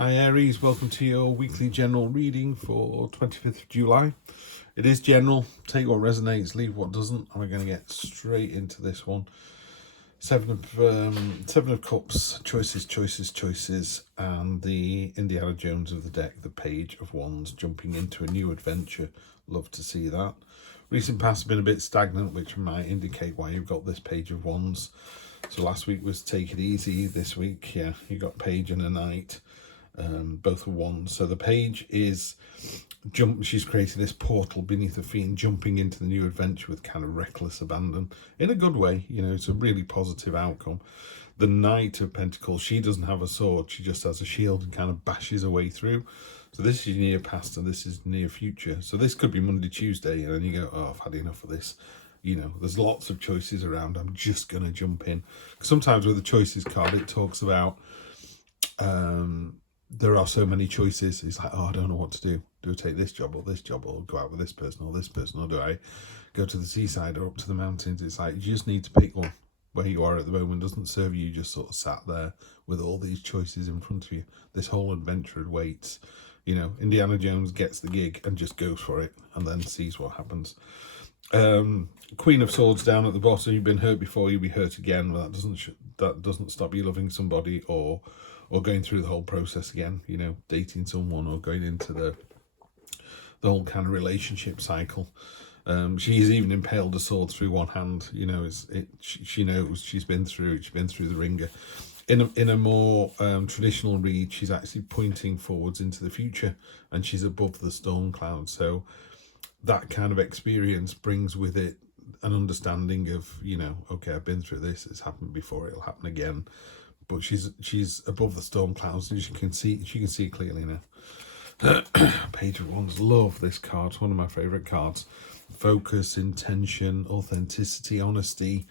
Hi Aries, welcome to your weekly general reading for 25th of July. It is general, take what resonates, leave what doesn't, and we're going to get straight into this one. Seven of Cups, choices, and the Indiana Jones of the deck, the Page of Wands, jumping into a new adventure. Love to see that. Recent past has been a bit stagnant, which might indicate why you've got this Page of Wands. So last week was take it easy. This week, yeah, you got Page and a Knight. Both are wands. So the Page is she's created this portal beneath her feet and jumping into the new adventure with kind of reckless abandon in a good way. You know, it's a really positive outcome. The Knight of Pentacles, she doesn't have a sword, she just has a shield and kind of bashes her way through. So this is near past and this is near future. So this could be Monday, Tuesday, and then you go, oh, I've had enough of this. You know, there's lots of choices around, I'm just going to jump in. Sometimes with the choices card, it talks about there are so many choices. It's like, oh, I don't know what to do. Do I take this job or go out with this person, or do I go to the seaside or up to the mountains? It's like, you just need to pick one. Where you are at the moment doesn't serve you, just sort of sat there with all these choices in front of you. This whole adventure waits. You know, Indiana Jones gets the gig and just goes for it and then sees what happens. Queen of Swords down at the bottom. You've been hurt before, you'll be hurt again. Well, that doesn't stop you loving somebody or going through the whole process again, you know, dating someone or going into the whole kind of relationship cycle. She's even impaled a sword through one hand, you know. She knows, she's been through the ringer. In a more traditional read, she's actually pointing forwards into the future and she's above the storm cloud. So that kind of experience brings with it an understanding of, you know, okay, I've been through this, it's happened before, it'll happen again. But she's above the storm clouds and she can see clearly now. Page of Wands, love this card. It's one of my favorite cards. Focus, intention, authenticity, honesty.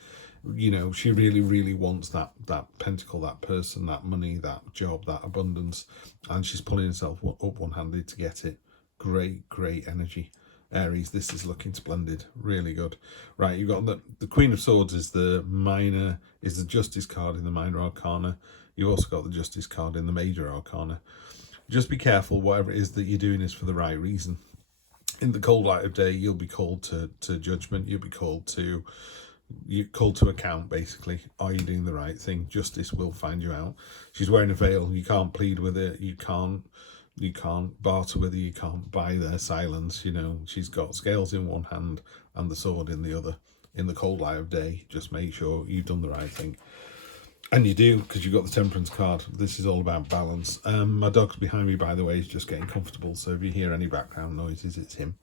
You know, she really wants that pentacle, that person, that money, that job, that abundance, and she's pulling herself up one-handed to get it. Great energy. Aries, this is looking splendid, really good. Right, you've got the Queen of Swords is the Justice card in the minor arcana. You've also got the Justice card in the major arcana. Just be careful, whatever it is that you're doing is for the right reason. In the cold light of day, you'll be called to judgment. You'll be called to account, basically. Are you doing the right thing? Justice will find you out. She's wearing a veil. You can't plead with it. You can't barter with her, you can't buy their silence. You know, she's got scales in one hand and the sword in the other. In the cold light of day, just make sure you've done the right thing. And you do, because you've got the Temperance card. This is all about balance. My dog's behind me, by the way, is just getting comfortable, so if you hear any background noises, it's him.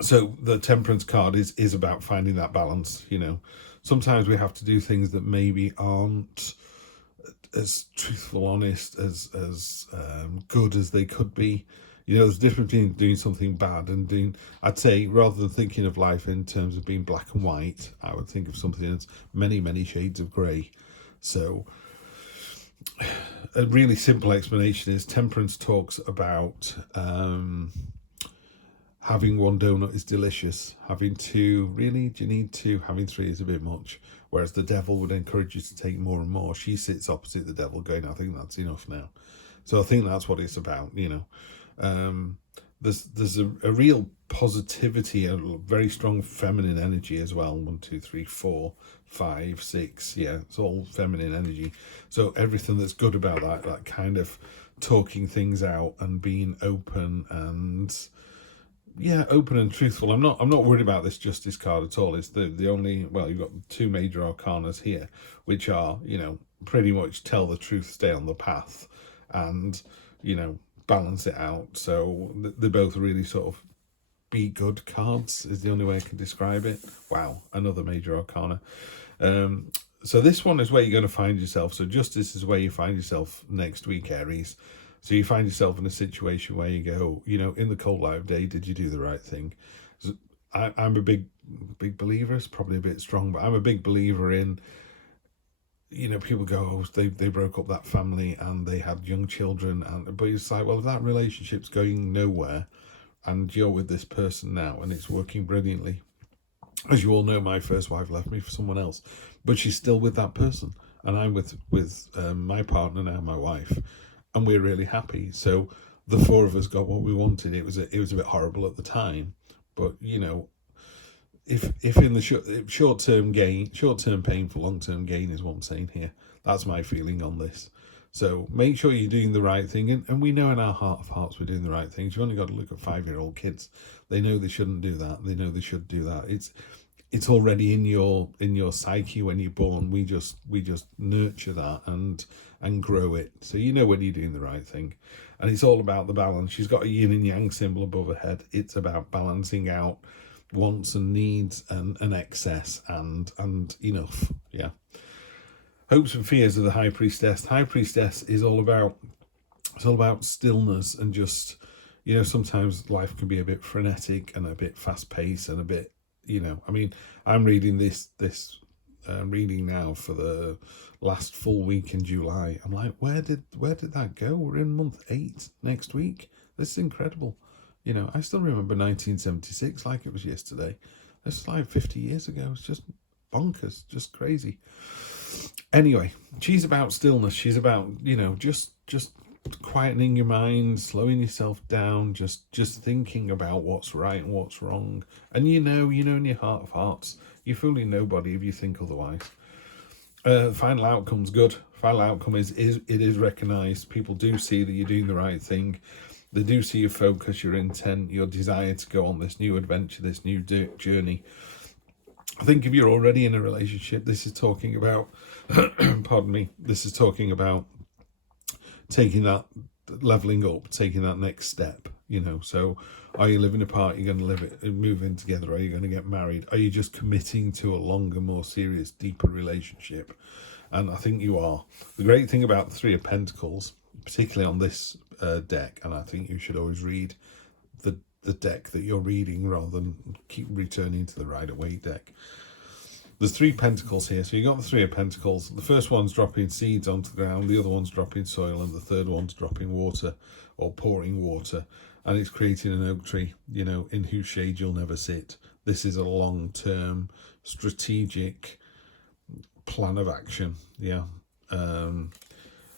So the Temperance card is about finding that balance. You know, sometimes we have to do things that maybe aren't as truthful, honest, as good as they could be. You know, there's a difference between doing something bad and doing, I'd say, rather than thinking of life in terms of being black and white, I would think of something that's many shades of grey. So a really simple explanation is Temperance talks about having one donut is delicious. Having two, really? Do you need two? Having three is a bit much. Whereas the devil would encourage you to take more and more. She sits opposite the devil going, I think that's enough now. So I think that's what it's about, you know. There's a real positivity, a very strong feminine energy as well. 1, 2, 3, 4, 5, 6. Yeah, it's all feminine energy. So everything that's good about that kind of talking things out and being open and... yeah, open and truthful. I'm not worried about this Justice card at all. It's the only, well, you've got two major arcanas here, which are, you know, pretty much tell the truth, stay on the path, and, you know, balance it out. So they're both really sort of be good cards is the only way I can describe it. Wow, another major arcana. So this one is where you're going to find yourself. So Justice is where you find yourself next week, Aries. So you find yourself in a situation where you go, you know, in the cold light of day, did you do the right thing? So I'm a big believer, it's probably a bit strong, but I'm a big believer in, you know, people go, oh, they broke up that family and they had young children. But it's like, well, if that relationship's going nowhere and you're with this person now and it's working brilliantly, as you all know, my first wife left me for someone else, but she's still with that person. and I'm with my partner now, my wife, and we're really happy. So the four of us got what we wanted. It was a bit horrible at the time, but if in the short term pain for long term gain is what I'm saying here. That's my feeling on this. So make sure you're doing the right thing, and we know in our heart of hearts we're doing the right things. You've only got to look at 5-year-old kids. They know they shouldn't do that. They know they should do that. It's already in your psyche when you're born. We just nurture that and grow it. So you know when you're doing the right thing. And it's all about the balance. She's got a yin and yang symbol above her head. It's about balancing out wants and needs and excess and enough. Yeah. Hopes and fears of the High Priestess. High Priestess is all about stillness and just, sometimes life can be a bit frenetic and a bit fast paced and a bit, I mean, I'm reading this reading now for the last full week in July. I'm like, where did that go? We're in month 8 next week. This is incredible. I still remember 1976 like it was yesterday. This is like 50 years ago. It's just bonkers, just crazy. Anyway, she's about stillness. She's about, just quietening your mind, slowing yourself down, just thinking about what's right and what's wrong. And in your heart of hearts, you're fooling nobody if you think otherwise. Final outcome's good. Final outcome is it is recognised. People do see that you're doing the right thing. They do see your focus, your intent, your desire to go on this new adventure, this new journey. I think if you're already in a relationship, this is talking about, pardon me, this is talking about taking that, leveling up, taking that next step, So are you living apart? You're going to move in together? Are you going to get married? Are you just committing to a longer, more serious, deeper relationship? And I think you are. The great thing about the Three of Pentacles, particularly on this deck, and I think you should always read the deck that you're reading rather than keep returning to the Rider-Waite deck. There's 3 pentacles here. So you got the 3 of Pentacles. The first one's dropping seeds onto the ground. The other one's dropping soil. And the third one's dropping water or pouring water. And it's creating an oak tree, in whose shade you'll never sit. This is a long-term strategic plan of action. Yeah.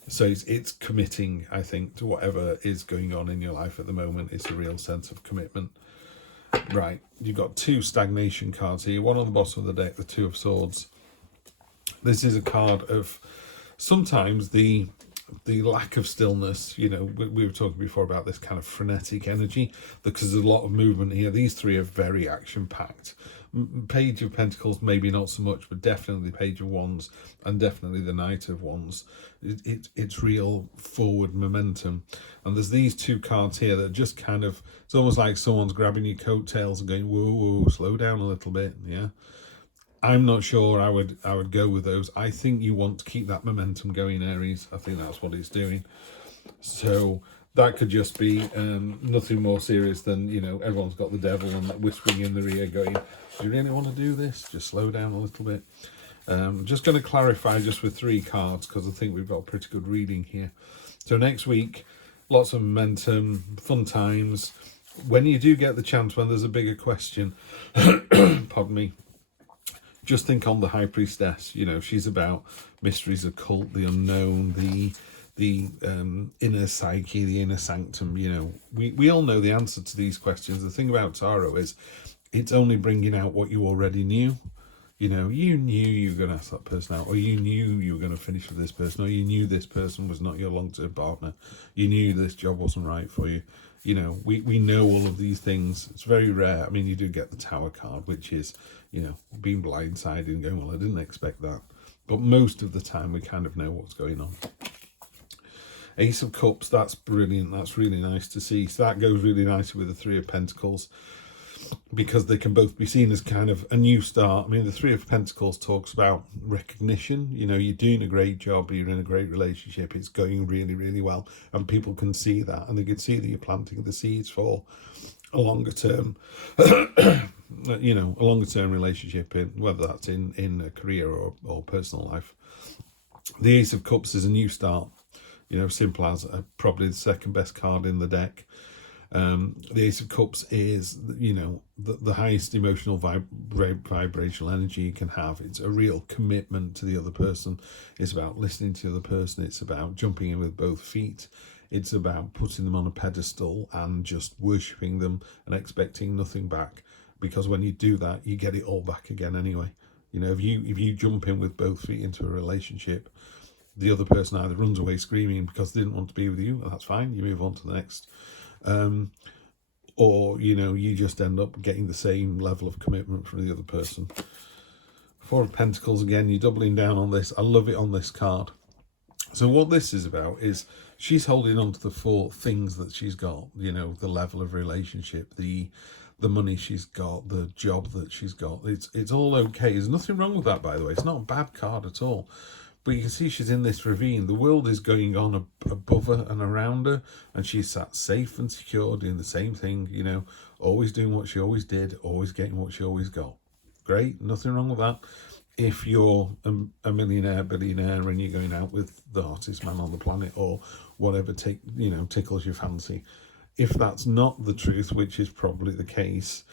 So it's committing, I think, to whatever is going on in your life at the moment. It's a real sense of commitment. Right, you've got 2 stagnation cards here. One on the bottom of the deck, the 2 of Swords. This is a card of sometimes the lack of stillness. We were talking before about this kind of frenetic energy because there's a lot of movement here. These 3 are very action-packed. Page of Pentacles, maybe not so much, but definitely Page of Wands and definitely the Knight of Wands. It's real forward momentum. And there's these 2 cards here that just kind of, it's almost like someone's grabbing your coattails and going, whoa, slow down a little bit. Yeah. I'm not sure I would go with those. I think you want to keep that momentum going, Aries. I think that's what it's doing. So that could just be nothing more serious than, everyone's got the devil and whispering in their ear going, do you really want to do this? Just slow down a little bit. Just going to clarify just with 3 cards because I think we've got a pretty good reading here. So next week, lots of momentum, fun times. When you do get the chance, when there's a bigger question, pardon me, just think on the High Priestess. She's about mysteries, occult, the unknown, the inner psyche, the inner sanctum. We all know the answer to these questions. The thing about tarot is it's only bringing out what you already knew. You knew you were going to ask that person out, or you knew you were going to finish with this person, or you knew this person was not your long-term partner. You knew this job wasn't right for you. We know all of these things. It's very rare. I mean, you do get the Tower card, which is, being blindsided and going, well, I didn't expect that. But most of the time, we kind of know what's going on. Ace of Cups, that's brilliant. That's really nice to see. So that goes really nicely with the 3 of Pentacles, because they can both be seen as kind of a new start. I mean, the 3 of Pentacles talks about recognition. You're doing a great job, you're in a great relationship, it's going really, really well, and people can see that, and they can see that you're planting the seeds for a longer term, a longer term relationship, whether that's in a career or personal life. The Ace of Cups is a new start. Simple as probably the second best card in the deck. The Ace of Cups is, you know, the highest emotional vibrational energy you can have. It's a real commitment to the other person. It's about listening to the other person. It's about jumping in with both feet. It's about putting them on a pedestal and just worshipping them and expecting nothing back. Because when you do that, you get it all back again anyway. You know, if you jump in with both feet into a relationship, the other person either runs away screaming because they didn't want to be with you, and that's fine, you move on to the next. Or, you know, you just end up getting the same level of commitment from the other person. Four of Pentacles, again, you're doubling down on this. I love it on this card. So what this is about is she's holding on to the 4 things that she's got, you know, the level of relationship, the money she's got, the job that she's got. It's all okay. There's nothing wrong with that, by the way. It's not a bad card at all. But you can see she's in this ravine. The world is going on above her and around her, and she's sat safe and secure doing the same thing, you know, always doing what she always did, always getting what she always got. Great, nothing wrong with that. If you're a millionaire, billionaire, and you're going out with the hottest man on the planet or whatever, tickles your fancy. If that's not the truth, which is probably the case,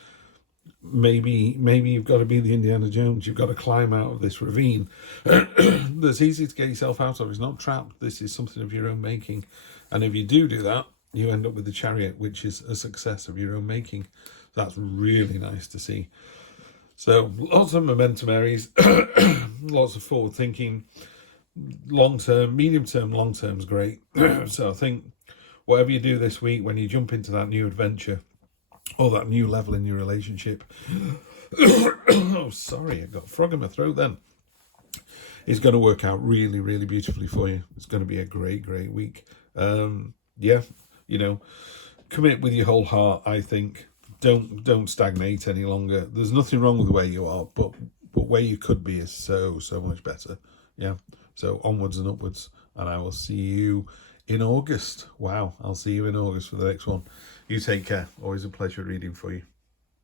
maybe you've got to be the Indiana Jones. You've got to climb out of this ravine that's easy to get yourself out of. It's not trapped. This is something of your own making. And if you do that, you end up with the Chariot, which is a success of your own making. That's really nice to see. So lots of momentum, Aries. Lots of forward thinking. Long term, medium term, long term is great. So I think whatever you do this week, when you jump into that new adventure or that new level in your relationship, oh, sorry, I got a frog in my throat then. It's going to work out really, really beautifully for you. It's going to be a great, great week. Yeah, you know, commit with your whole heart, I think. Don't stagnate any longer. There's nothing wrong with where you are, but where you could be is so much better. Yeah, so onwards and upwards, and I will see you in August. Wow, I'll see you in August for the next one. You take care. Always a pleasure reading for you.